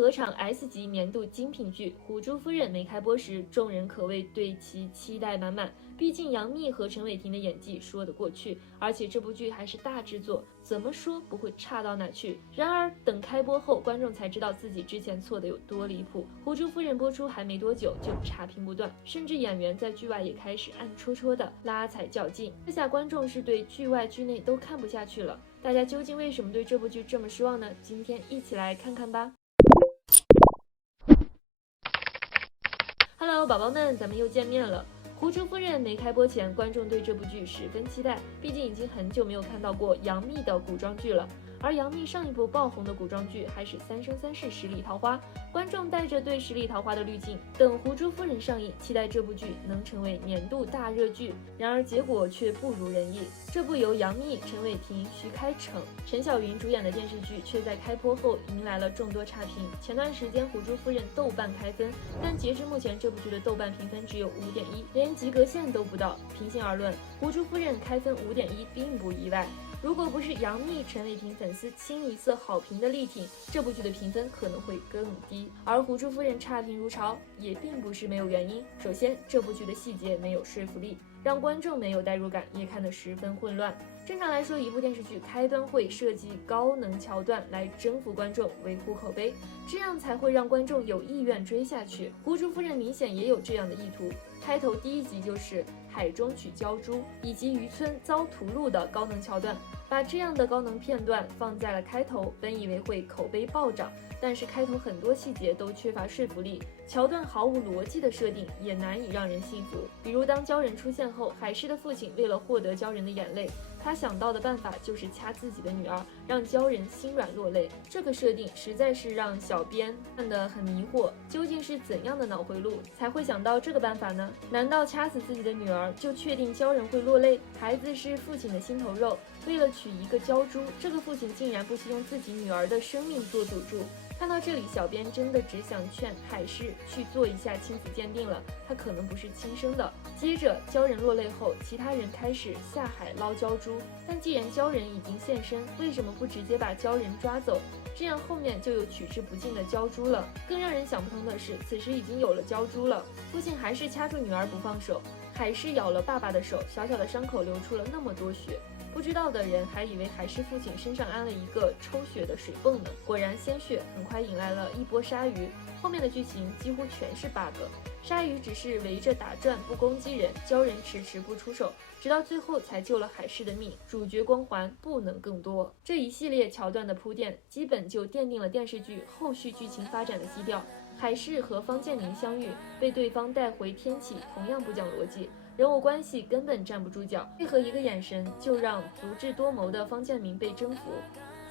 鹅厂 S 级年度精品剧《虎珠夫人》没开播时，众人可谓对其期待满满。毕竟杨幂和陈伟霆的演技说得过去，而且这部剧还是大制作，怎么说不会差到哪去。然而等开播后，观众才知道自己之前错的有多离谱。《虎珠夫人》播出还没多久就差评不断，甚至演员在剧外也开始暗戳戳的拉踩较劲。这下观众是对剧外剧内都看不下去了。大家究竟为什么对这部剧这么失望呢？今天一起来看看吧。Hello， 宝宝们，咱们又见面了。《虎珠夫人》没开播前，观众对这部剧十分期待，毕竟已经很久没有看到过杨幂的古装剧了。而杨幂上一部爆红的古装剧还是《三生三世十里桃花》，观众带着对十里桃花的滤镜，等《虎珠夫人》上映，期待这部剧能成为年度大热剧。然而结果却不如人意，这部由杨幂、陈伟霆、徐开骋、陈晓云主演的电视剧，却在开播后迎来了众多差评。前段时间《虎珠夫人》豆瓣开分，但截至目前，这部剧的豆瓣评分只有5.1，连及格线都不到。平心而论，《虎珠夫人》开分5.1并不意外。如果不是杨幂、陈伟霆粉丝清一色好评的力挺，这部剧的评分可能会更低。而《虎珠夫人》差评如潮，也并不是没有原因。首先，这部剧的细节没有说服力，让观众没有代入感，也看得十分混乱。正常来说，一部电视剧开端会设计高能桥段来征服观众，维护口碑，这样才会让观众有意愿追下去。《虎珠夫人》明显也有这样的意图，开头第一集就是海中取鲛珠以及渔村遭屠戮的高能桥段，把这样的高能片段放在了开头，本以为会口碑暴涨，但是开头很多细节都缺乏说服力，桥段毫无逻辑的设定也难以让人信服。比如当鲛人出现后，海狮的父亲为了获得鲛人的眼泪，他想到的办法就是掐自己的女儿，让鲛人心软落泪。这个设定实在是让小编看得很迷惑，究竟是怎样的脑回路才会想到这个办法呢？难道掐死自己的女儿就确定鲛人会落泪？孩子是父亲的心头肉，为了取一个鲛珠，这个父亲竟然不惜用自己女儿的生命做赌注。看到这里，小编真的只想劝海狮去做一下亲子鉴定了，他可能不是亲生的。接着鲛人落泪后，其他人开始下海捞鲛珠，但既然鲛人已经现身，为什么不直接把鲛人抓走？这样后面就有取之不尽的鲛珠了。更让人想不通的是，此时已经有了鲛珠了，父亲还是掐住女儿不放手，海狮咬了爸爸的手，小小的伤口流出了那么多血。不知道的人还以为海狮父亲身上安了一个抽血的水泵呢。果然鲜血很快引来了一波鲨鱼，后面的剧情几乎全是 bug。鲨鱼只是围着打转，不攻击人，鲛人迟迟不出手，直到最后才救了海狮的命。主角光环不能更多。这一系列桥段的铺垫，基本就奠定了电视剧后续剧情发展的基调。海狮和方建明相遇，被对方带回天启，同样不讲逻辑。人物关系根本站不住脚，配合一个眼神就让足智多谋的方建明被征服，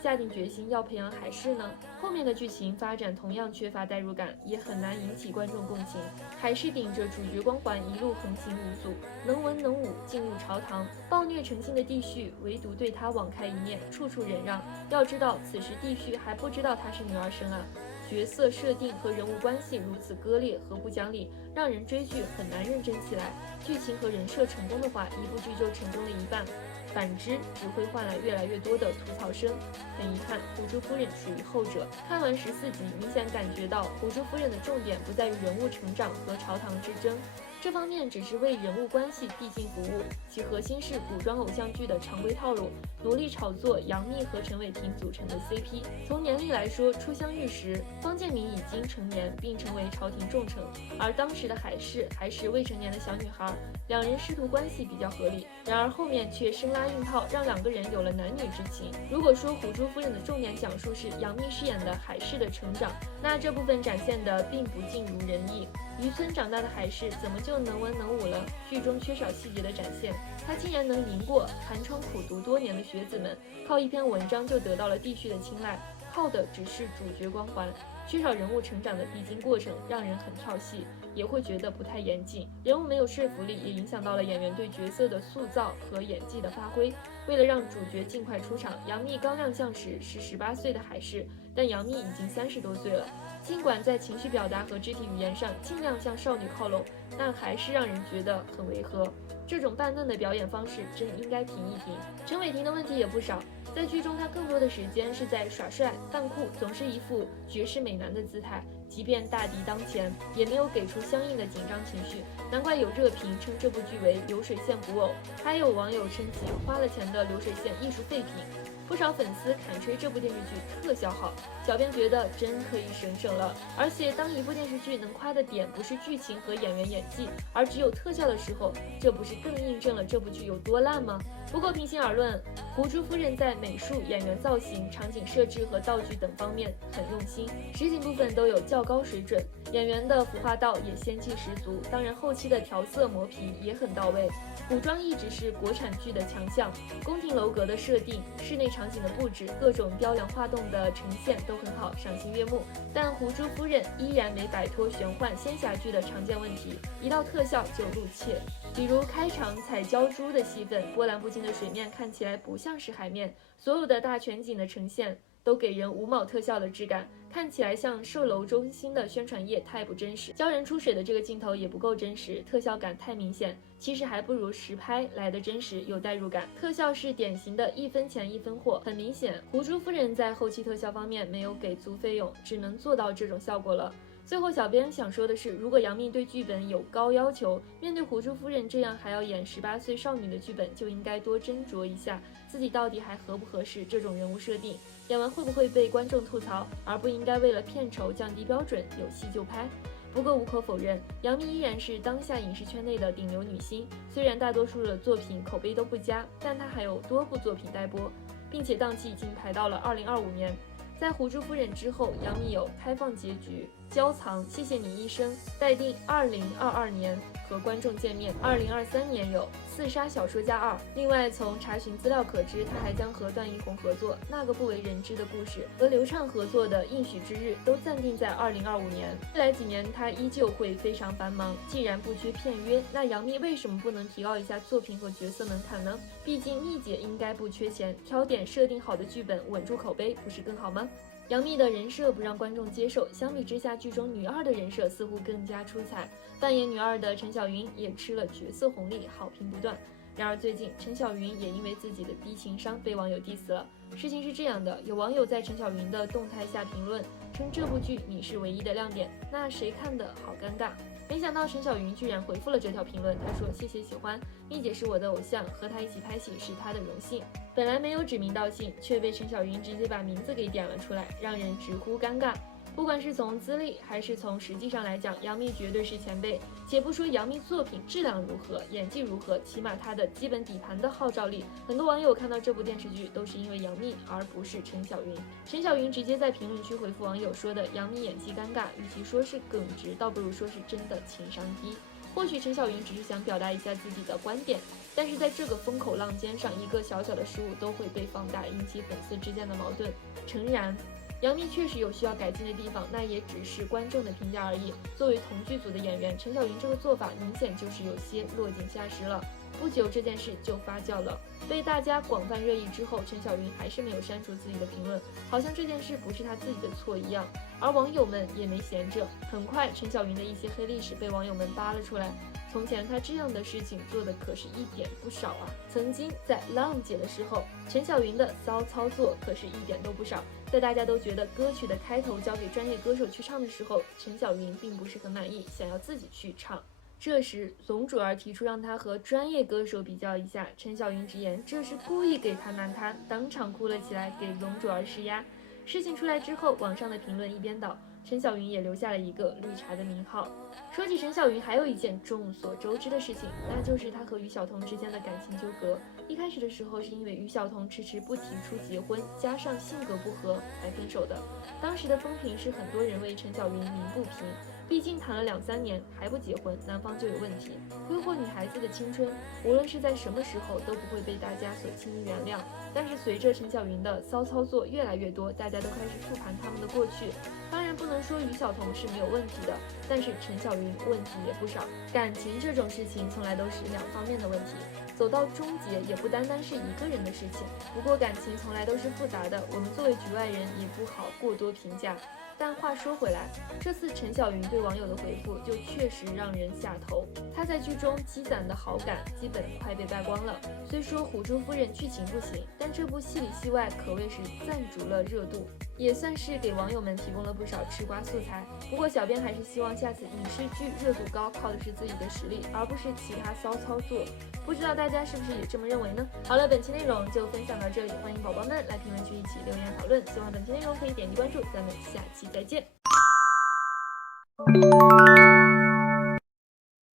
下定决心要培养海狮呢？后面的剧情发展同样缺乏代入感，也很难引起观众共情。海狮顶着主角光环一路横行无阻，能文能武，进入朝堂，暴虐成性的帝旭唯独对他网开一面，处处忍让。要知道，此时帝旭还不知道他是女儿身啊。角色设定和人物关系如此割裂和不讲理，让人追剧很难认真起来。剧情和人设成功的话，一部剧就成功了一半；反之，只会换来越来越多的吐槽声。很遗憾，《虎珠夫人》属于后者。看完14集，明显感觉到《虎珠夫人》的重点不在于人物成长和朝堂之争。这方面只是为人物关系递进服务，其核心是古装偶像剧的常规套路，努力炒作杨幂和陈伟霆组成的 CP。从年龄来说，初相遇时，方建明已经成年并成为朝廷重臣，而当时的海狮还是未成年的小女孩，两人师徒关系比较合理。然而后面却生拉硬泡，让两个人有了男女之情。如果说《虎珠夫人》的重点讲述是杨幂饰演的海狮的成长，那这部分展现的并不尽如人意。渔村长大的海狮怎么就能文能武了？剧中缺少细节的展现，他竟然能赢过寒窗苦读多年的学子们，靠一篇文章就得到了帝旭的青睐，靠的只是主角光环，缺少人物成长的必经过程，让人很跳戏，也会觉得不太严谨。人物没有说服力，也影响到了演员对角色的塑造和演技的发挥。为了让主角尽快出场，杨幂刚亮相时是18岁的海狮，但杨幂已经30多岁了。尽管在情绪表达和肢体语言上尽量向少女靠拢，但还是让人觉得很违和。这种扮嫩的表演方式真应该停一停。陈伟霆的问题也不少，在剧中他更多的时间是在耍帅扮酷，总是一副绝世美男的姿态，即便大敌当前，也没有给出相应的紧张情绪，难怪有热评称这部剧为流水线古偶，还有网友称其花了钱的流水线艺术废品。不少粉丝砍吹这部电视剧特效好，小编觉得真可以省省了。而且当一部电视剧能夸的点不是剧情和演员演技，而只有特效的时候，这不是更印证了这部剧有多烂吗？不过平心而论，胡珠夫人在美术、演员造型、场景设置和道具等方面很用心，实景部分都有较高水准，演员的服化道也仙气十足，当然后期的调色磨皮也很到位。古装一直是国产剧的强项，宫廷楼阁的设定、室内场景的布置、各种雕梁画栋的呈现都很好，赏心悦目。但胡珠夫人依然没摆脱玄幻仙侠剧的常见问题，一到特效就露怯。比如开场采胶珠的戏份，波澜不惊的水面看起来不像是海面，所有的大全景的呈现都给人无码特效的质感，看起来像售楼中心的宣传页，太不真实。教人出水的这个镜头也不够真实，特效感太明显，其实还不如实拍来的真实，有代入感。特效是典型的一分钱一分货，很明显，胡珠夫人在后期特效方面没有给足费用，只能做到这种效果了。最后，小编想说的是，如果杨幂对剧本有高要求，面对胡珠夫人这样还要演18岁少女的剧本，就应该多斟酌一下自己到底还合不合适这种人物设定，演完会不会被观众吐槽，而不应该为了片酬降低标准，有戏就拍。不过无可否认，杨幂依然是当下影视圈内的顶流女星，虽然大多数的作品口碑都不佳，但她还有多部作品待播，并且档期已经排到了2025年。在胡珠夫人之后，杨幂有开放结局、焦藏、谢谢你一生，待定2022年和观众见面。2023年有刺杀小说家2。另外，从查询资料可知，她还将和段奕宏合作那个不为人知的故事，和刘畅合作的应许之日都暂定在2025年。未来几年她依旧会非常繁忙。既然不缺片约，那杨幂为什么不能提高一下作品和角色门槛呢？毕竟幂姐应该不缺钱，挑点设定好的剧本，稳住口碑，不是更好吗？杨幂的人设不让观众接受，相比之下，剧中女二的人设似乎更加出彩。扮演女二的陈晓云也吃了角色红利，好评不断。然而最近，陈晓云也因为自己的低情商被网友 diss 了。事情是这样的，有网友在陈晓云的动态下评论，称这部剧你是唯一的亮点，那谁看的好尴尬。没想到陈晓云居然回复了这条评论，他说：“谢谢喜欢，幂姐是我的偶像，和她一起拍戏是她的荣幸。”本来没有指名道姓，却被陈晓云直接把名字给点了出来，让人直呼尴尬。不管是从资历还是从实际上来讲，杨幂绝对是前辈。且不说杨幂作品质量如何，演技如何，起码她的基本底盘的号召力，很多网友看到这部电视剧都是因为杨幂，而不是陈晓云。陈晓云直接在评论区回复网友说的杨幂演技尴尬，与其说是耿直，倒不如说是真的情商低。或许陈晓云只是想表达一下自己的观点，但是在这个风口浪尖上，一个小小的失误都会被放大，引起粉丝之间的矛盾。诚然，杨幂确实有需要改进的地方，那也只是观众的评价而已。作为同剧组的演员，陈晓云这个做法明显就是有些落井下石了。不久这件事就发酵了，被大家广泛热议之后，陈晓云还是没有删除自己的评论，好像这件事不是他自己的错一样。而网友们也没闲着，很快陈晓云的一些黑历史被网友们扒了出来。从前他这样的事情做的可是一点不少啊！曾经在浪姐的时候，陈晓云的骚操作可是一点都不少。在大家都觉得歌曲的开头交给专业歌手去唱的时候，陈晓云并不是很满意，想要自己去唱。这时龙主儿提出让他和专业歌手比较一下，陈晓云直言这是故意给他难堪，当场哭了起来，给龙主儿施压。事情出来之后，网上的评论一边倒，陈晓云也留下了一个绿茶的名号。说起陈晓云，还有一件众所周知的事情，那就是她和于晓彤之间的感情纠葛。一开始的时候是因为于晓彤迟迟不提出结婚，加上性格不合才分手的。当时的风评是很多人为陈晓云鸣不平，毕竟谈了2-3年还不结婚，男方就有问题。挥霍女孩子的青春，无论是在什么时候都不会被大家所轻易原谅。但是随着陈晓云的骚操作越来越多，大家都开始复盘他们的过去。当然不能说于晓彤是没有问题的，但是陈晓云问题也不少。感情这种事情从来都是两方面的问题，走到终结也不单单是一个人的事情。不过感情从来都是复杂的，我们作为局外人也不好过多评价。但话说回来，这次陈小云对网友的回复就确实让人下头。她在剧中积攒的好感基本快被败光了。虽说《虎珠夫人》剧情不行，但这部戏里戏外可谓是赞足了热度，也算是给网友们提供了不少吃瓜素材。不过小编还是希望下次影视剧热度高，靠的是自己的实力，而不是其他骚操作。不知道大家是不是也这么认为呢？好了，本期内容就分享到这里，欢迎宝宝们来评论区一起留言讨论。希望本期内容可以点击关注，咱们下期再见。